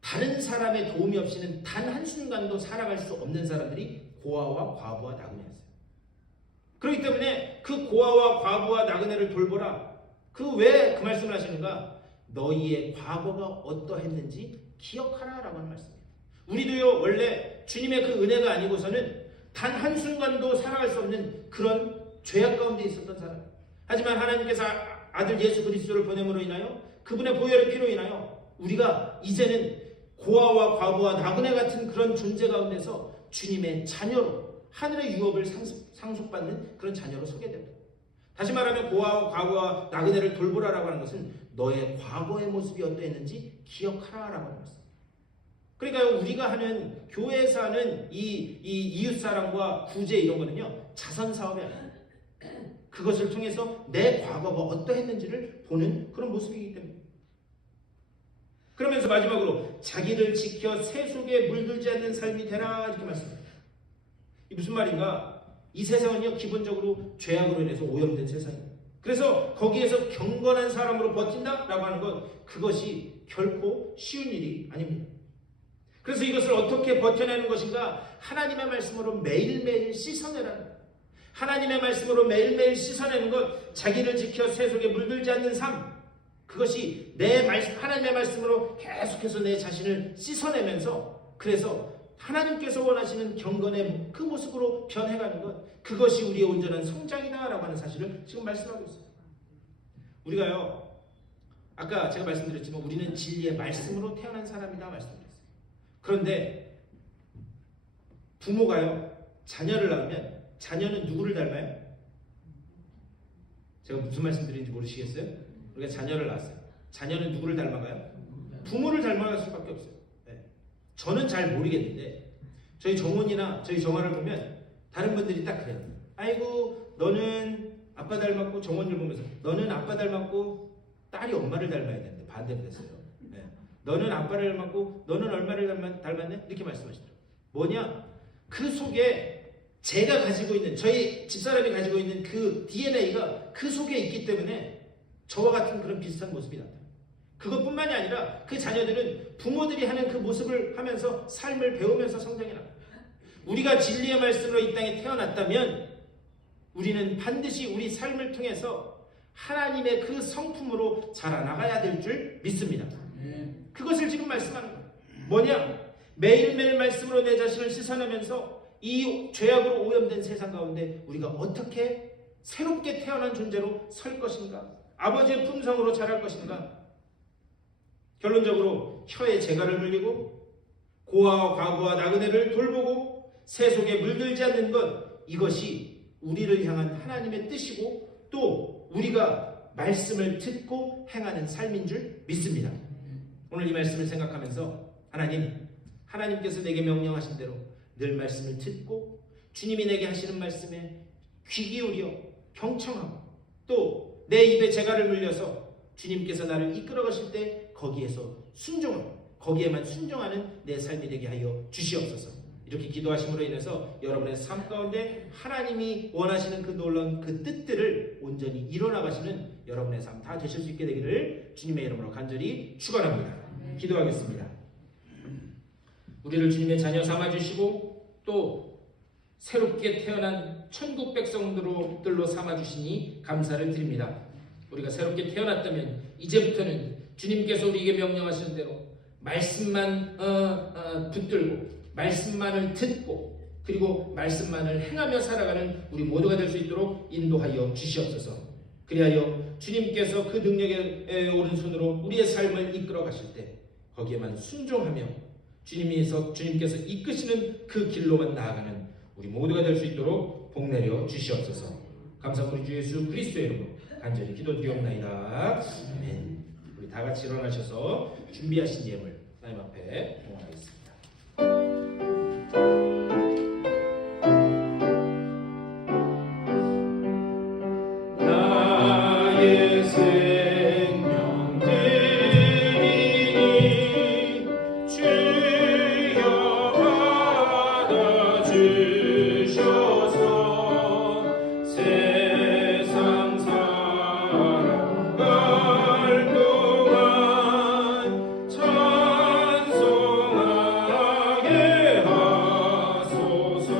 다른 사람의 도움이 없이는 단 한순간도 살아갈 수 없는 사람들이 고아와 과부와 나그네였어요. 그렇기 때문에 그 고아와 과부와 나그네를 돌보라. 그 왜 그 말씀을 하시는가? 너희의 과거가 어떠했는지 기억하라라고 하는 말씀입니다. 우리도요 원래 주님의 그 은혜가 아니고서는 단 한순간도 살아갈 수 없는 그런 죄악 가운데 있었던 사람. 하지만 하나님께서 아들 예수 그리스도를 보냄으로 인하여 그분의 보혈의 피로 인하여 우리가 이제는 고아와 과부와 나그네 같은 그런 존재 가운데서 주님의 자녀로 하늘의 유업을 상속받는 그런 자녀로 서게 됩니다. 다시 말하면 고아와 과부와 나그네를 돌보라라고 하는 것은 너의 과거의 모습이 어떠했는지 기억하라라고 하는 말씀. 그러니까 우리가 하는 교회에서 하는 이 이웃사랑과 구제 이런 거는요 자선 사업이 아니에요. 그것을 통해서 내 과거가 어떠했는지를 보는 그런 모습이기 때문에. 그러면서 마지막으로 자기를 지켜 새 속에 물들지 않는 삶이 되라 이렇게 말씀합니다. 이 무슨 말인가? 이 세상은요 기본적으로 죄악으로 인해서 오염된 세상입니다. 그래서 거기에서 경건한 사람으로 버틴다라고 하는 것 그것이 결코 쉬운 일이 아닙니다. 그래서 이것을 어떻게 버텨내는 것인가? 하나님의 말씀으로 매일매일 씻어내라는 거예요. 하나님의 말씀으로 매일매일 씻어내는 것, 자기를 지켜 새 속에 물들지 않는 삶, 그것이 하나님의 말씀으로 계속해서 내 자신을 씻어내면서 그래서 하나님께서 원하시는 경건의 그 모습으로 변해가는 것, 그것이 우리의 온전한 성장이다라고 하는 사실을 지금 말씀하고 있어요. 우리가요 아까 제가 말씀드렸지만 우리는 진리의 말씀으로 태어난 사람이다 말씀드렸어요. 그런데 부모가요 자녀를 낳으면 자녀는 누구를 닮아요? 제가 무슨 말씀드리는지 모르시겠어요? 우리가 자녀를 낳았어요. 자녀는 누구를 닮아가요? 부모를 닮아갈 수밖에 없어요. 네. 저는 잘 모르겠는데 저희 정원이나 저희 정화를 보면 다른 분들이 딱 그래요. 아이고 너는 아빠 닮았고, 정원을 보면서 너는 아빠 닮았고 딸이 엄마를 닮아야 되는데 반대로 됐어요. 네. 너는 아빠를 닮았고 너는 얼마를 닮았네? 이렇게 말씀하시더라고요. 뭐냐? 그 속에 제가 가지고 있는, 저희 집사람이 가지고 있는 그 DNA가 그 속에 있기 때문에 저와 같은 그런 비슷한 모습이 나타나요. 그것뿐만이 아니라 그 자녀들은 부모들이 하는 그 모습을 하면서 삶을 배우면서 성장해 나가요. 우리가 진리의 말씀으로 이 땅에 태어났다면 우리는 반드시 우리 삶을 통해서 하나님의 그 성품으로 자라나가야 될 줄 믿습니다. 그것을 지금 말씀하는 거예요. 뭐냐? 매일매일 말씀으로 내 자신을 씻어내면서 이 죄악으로 오염된 세상 가운데 우리가 어떻게 새롭게 태어난 존재로 설 것인가? 아버지의 품성으로 자랄 것인가? 결론적으로 혀에 재갈을 물리고 고아와 과부와 나그네를 돌보고 새 속에 물들지 않는 것, 이것이 우리를 향한 하나님의 뜻이고 또 우리가 말씀을 듣고 행하는 삶인 줄 믿습니다. 오늘 이 말씀을 생각하면서 하나님께서 내게 명령하신 대로 늘 말씀을 듣고 주님이 내게 하시는 말씀에 귀 기울여 경청하고 또 내 입에 재갈을 물려서 주님께서 나를 이끌어 가실 때 거기에서 거기에만 순종하는 내 삶이 되게 하여 주시옵소서. 이렇게 기도하심으로 인해서 여러분의 삶 가운데 하나님이 원하시는 그 놀라운 그 뜻들을 온전히 이뤄나가시는 여러분의 삶 다 되실 수 있게 되기를 주님의 이름으로 간절히 축원합니다. 기도하겠습니다. 우리를 주님의 자녀 삼아주시고 또 새롭게 태어난 천국 백성들로 삼아주시니 감사를 드립니다. 우리가 새롭게 태어났다면 이제부터는 주님께서 우리에게 명령하시는 대로 말씀만 붙들고 말씀만을 듣고 그리고 말씀만을 행하며 살아가는 우리 모두가 될 수 있도록 인도하여 주시옵소서. 그리하여 주님께서 그 능력의 오른손으로 우리의 삶을 이끌어 가실 때 거기에만 순종하며 주님께서 이끄시는 그 길로만 나아가는 우리 모두가 될 수 있도록 복내려 주시옵소서. 감사드리 주 예수 그리스도의 이름으로 간절히 기도드리옵나이다. 아멘. 우리 다 같이 일어나셔서 준비하신 예물 하나님 앞에 봉헌하겠습니다. 나의 생명 드리니 주여 받아 주셔서 세상 살아갈 동안 찬송하게 하소서.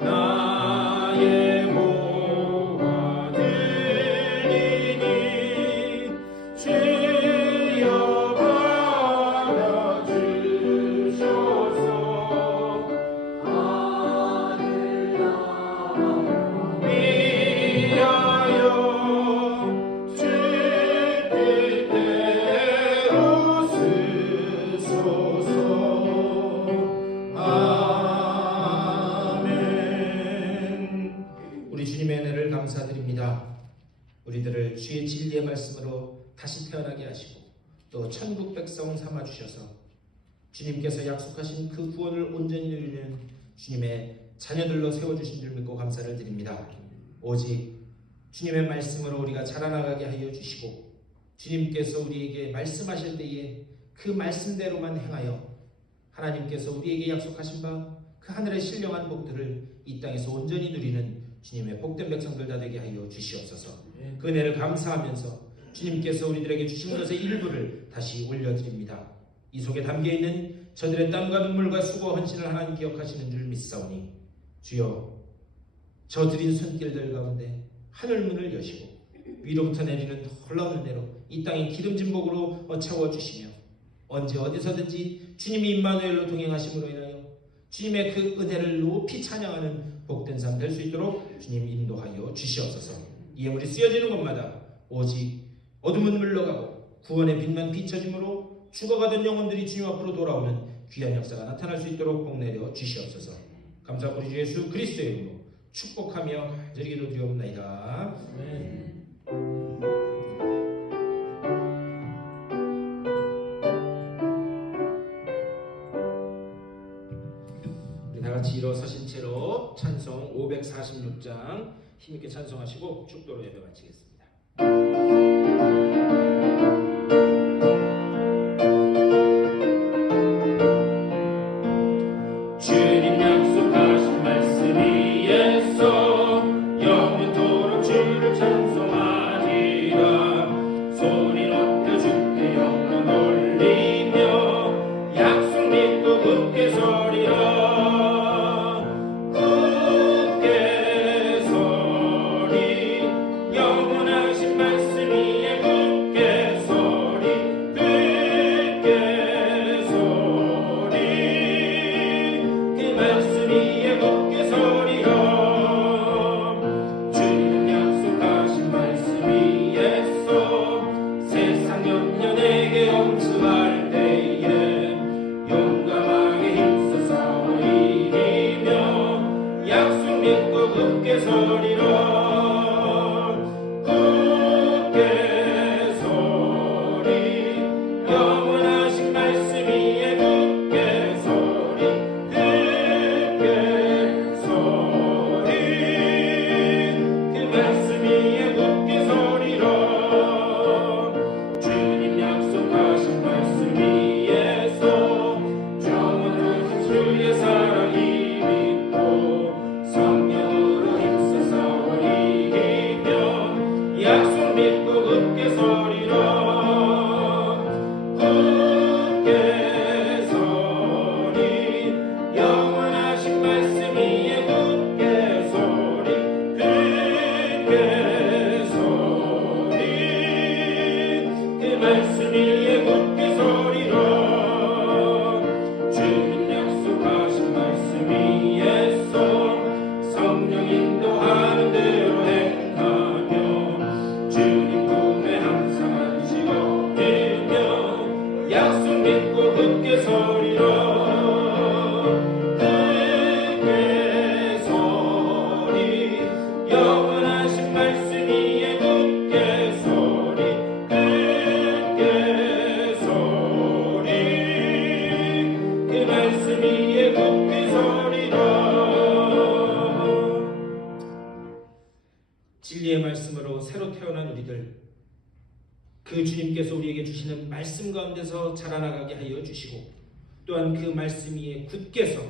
나의 목화 들리니 주 우리들을 주의 진리의 말씀으로 다시 태어나게 하시고 또 천국 백성 삼아 주셔서 주님께서 약속하신 그 구원을 온전히 누리는 주님의 자녀들로 세워주신 줄 믿고 감사를 드립니다. 오직 주님의 말씀으로 우리가 자라나가게 하여 주시고 주님께서 우리에게 말씀하실 때에 그 말씀대로만 행하여 하나님께서 우리에게 약속하신 바 그 하늘의 신령한 복들을 이 땅에서 온전히 누리는 주님의 복된 백성들 다 되게 하여 주시옵소서. 그 은혜를 감사하면서 주님께서 우리들에게 주신 것의 일부를 다시 올려드립니다. 이 속에 담겨있는 저들의 땀과 눈물과 수고와 헌신을 하나님 기억하시는 줄 믿사오니 주여 저 드린 손길들 가운데 하늘문을 여시고 위로부터 내리는 놀라운 은혜로 이 땅의 기름진 복으로 채워주시며 언제 어디서든지 주님이 임마누엘로 동행하심으로 인하여 주님의 그 은혜를 높이 찬양하는 복된 삶 될 수 있도록 주님 인도하여 주시옵소서. 이 예물이 쓰여지는 곳마다 오직 어둠은 물러가고 구원의 빛만 비춰짐으로 죽어가던 영혼들이 주님 앞으로 돌아오는 귀한 역사가 나타날 수 있도록 복 내려 주시옵소서. 감사하고 우리 주 예수 그리스도의 이름으로 축복하며 간절히 기도드리옵나이다. 우리 다같이 일어서신 채로 찬송 546장 힘있게 찬송하시고 축도로 예배 마치겠습니다. 주님 약속하신 말씀 위에서 영원토록 주를 찬송하리라. 소리 높여 주께 영광 돌리며 약속 믿고 굳게 서리라. 굳게 서리 영원하신 말씀 위에 굳게 서리 굳게 서리 그 말씀 위에 굳게 서리라. 주님 약속하신 말씀 위에서 세상 염려내게 엄수할 때에 용감하게 힘써 싸워 이기며 약속 믿고 굳게 서리라. 굳게 서리 영원하신 말씀 위에 굳게 서리 굳게 서리 그 말씀 위에 굳게 서리라. 주님 약속하신 말씀 위에서 영원한 주의 사랑이 믿고 성령으로 힘써 싸워 이기며 약속 믿고 굳게 서리라. 굳게 서리 영원하신 말씀 위에 굳게 서리 굳게 서리 그 말씀 위에 굳게 서리라. 주님 약속하신 말씀 위에서 성령 인도하는 대로 행하며 주님 꿈에 항상 안식어 들며 약속 믿고 굳게 서리라. 굳게 서리 영원하신 말씀 위에 굳게 서리 굳게 서리 그 말씀 위에 굳게 서리라. 진리의 말씀으로 새로 태어난 우리들 그 주님께서 우리에게 주시는 말씀 가운데서 자라나가게 하여 주시고 또한 그 말씀 위에 굳게 서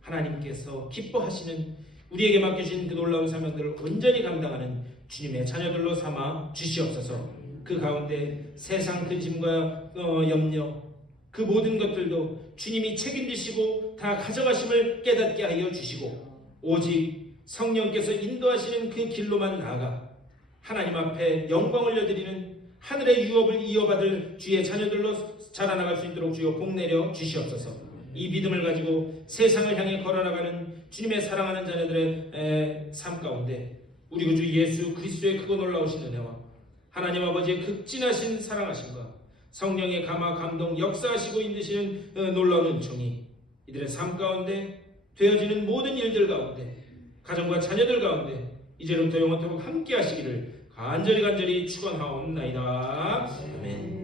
하나님께서 기뻐하시는 우리에게 맡겨진 그 놀라운 사명들을 온전히 감당하는 주님의 자녀들로 삼아 주시옵소서. 그 가운데 세상 근심과 염려 그 모든 것들도 주님이 책임지시고 다 가져가심을 깨닫게 하여 주시고 오직 성령께서 인도하시는 그 길로만 나아가 하나님 앞에 영광을 올려드리는 하늘의 유업을 이어받을 주의 자녀들로 자라나갈 수 있도록 주여 복 내려 주시옵소서. 이 믿음을 가지고 세상을 향해 걸어나가는 주님의 사랑하는 자녀들의 삶 가운데 우리 구주 예수 그리스도의 크고 놀라우신 은혜와 하나님 아버지의 극진하신 사랑하심과 성령의 감화 감동 역사하시고 인도시는 놀라운 은총이 이들의 삶 가운데 되어지는 모든 일들 가운데 가정과 자녀들 가운데 이제부터 영원토록 함께 하시기를 간절히 축원하옵나이다. 아멘.